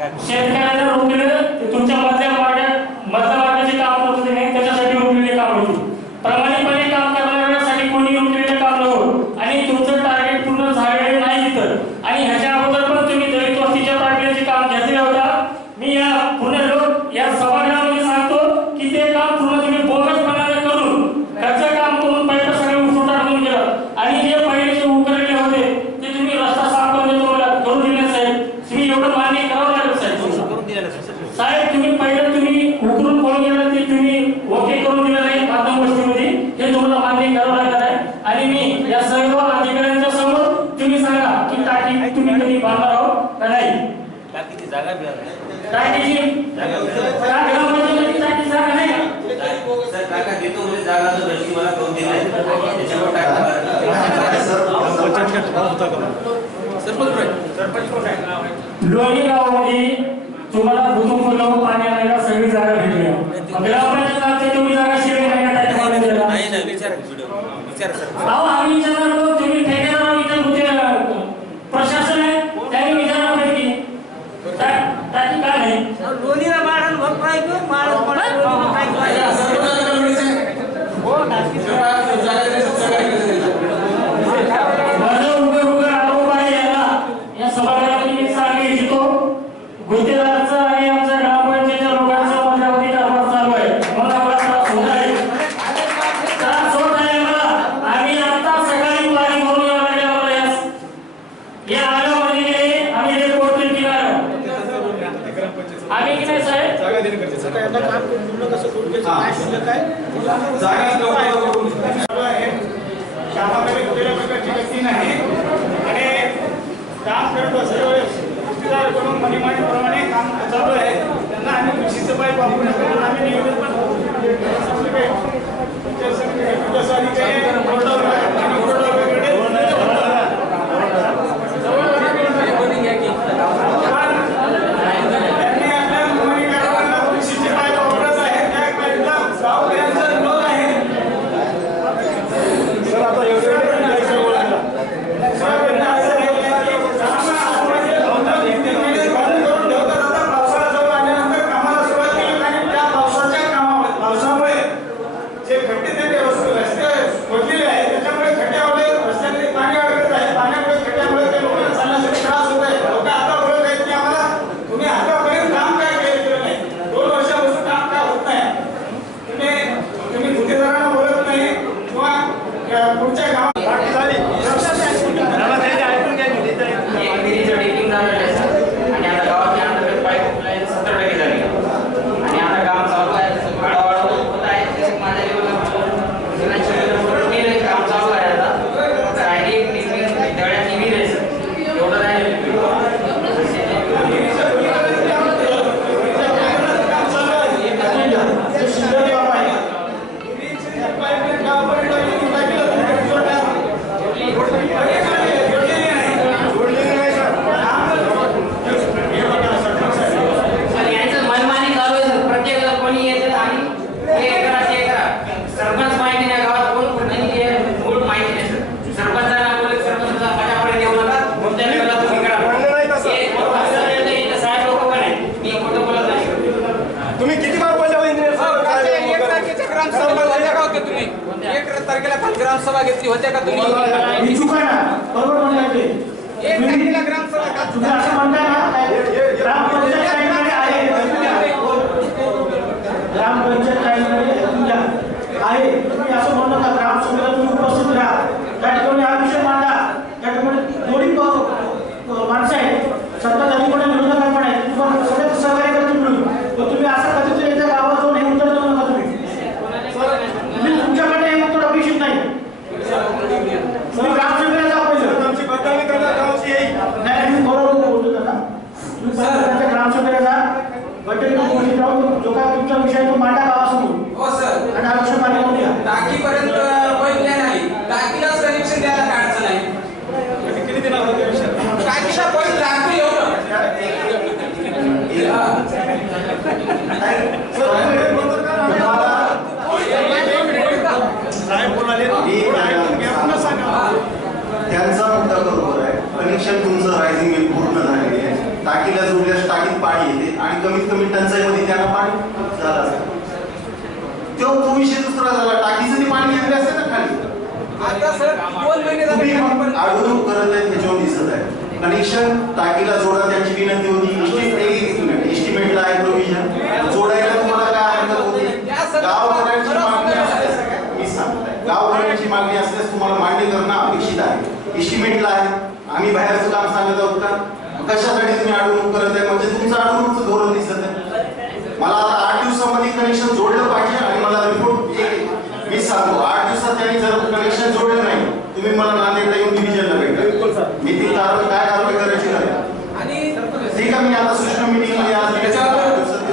शेतकऱ्याला रोग मिळेल ते तुमच्या बाकीची जागा सर काका देतो म्हणजे जागा तो घरची मला करून दिलाय त्याच्यावर सरपंच लोणी गावामध्ये तुम्हाला बुतुक फुलं पाणी आणायला सगळी जागा भेटली ग्रामपंचायत तुम्ही जागा शिवाय नाही ना विचार विचार सर. अहो आम्ही विचारणार ರೋನಿನ ಮಾಡನ್ ಭಕ್ತಾಯ್ತು ಮಾಡನ್ ಭಕ್ತಾಯ್ತು यांना काम शिल्लक असं करून शिल्लक आहे? सर्व आहे. शाळामध्ये कुठल्या प्रकारची व्यक्ती नाही. आणि काम करत असल्यावेळेस गुस्तीदार करून मनीमाणीप्रमाणे काम चालू आहे त्यांना आम्ही विशिष्ट पाय वापरू आम्ही निवेदन पण నలభై ग्राम सभा का तुम्ही. एक तारखेला काल ग्रामसभा घेतली होत्या का तुम्ही? आहे एक ग्रामसभा तुम्ही असं आहे. आहे. तुम्ही असं ग्राम तुम्ही उपस्थित राहा. विषयातून मांडा गावा समोर हो सर. आणि आरक्षण मान्य होऊ द्या टाकीपर्यंत बघितल्या नाही. टाकीलाच कनेक्शन द्यायला काय अडचण किती दिला टाकीला पण टाकी त्यांचा मुद्दा बरोबर आहे. कनेक्शन तुमचं रायझिंग पूर्ण झालेली आहे. टाकीला जोडल्यास टाकीत पाणी येते आणि कमीत कमी टंचाईमध्ये त्यांना पाणी. झालं. तो विषय दुसरा झाला. टाकीचं पाणी येते असते ना खाली. करत आहेत त्याच्यावर दिसत आहे. कनेक्शन टाकीला जोडा त्याची विनंती होती. एस्टिमेटला आहे प्रोव्हिजन जोडायला तुम्हाला काय हरकत होती? गावकऱ्यांची मागणी असल्यास मी सांगतोय. गावकऱ्यांची मागणी असल्यास तुम्हाला मान्य करणं अपेक्षित आहे. एस्टिमेटला आहे. आम्ही बाहेरचं काम सांगत आहोत का? कशासाठी तुम्ही अडवणूक करत आहे? म्हणजे तुमचं अडवणूकचं धोरण दिसत आहे. मला आता आठ दिवसामध्ये कनेक्शन जोडलं पाहिजे आणि मला रिपोर्ट एक मी सांगतो आठ दिवसात त्यांनी जर कनेक्शन जोडलं नाही तुम्ही मला नांदेडला येऊन डिव्हिजनला भेटा. मी ती काय कारवाई करायची नाही. ठीक आहे मी आता सूचना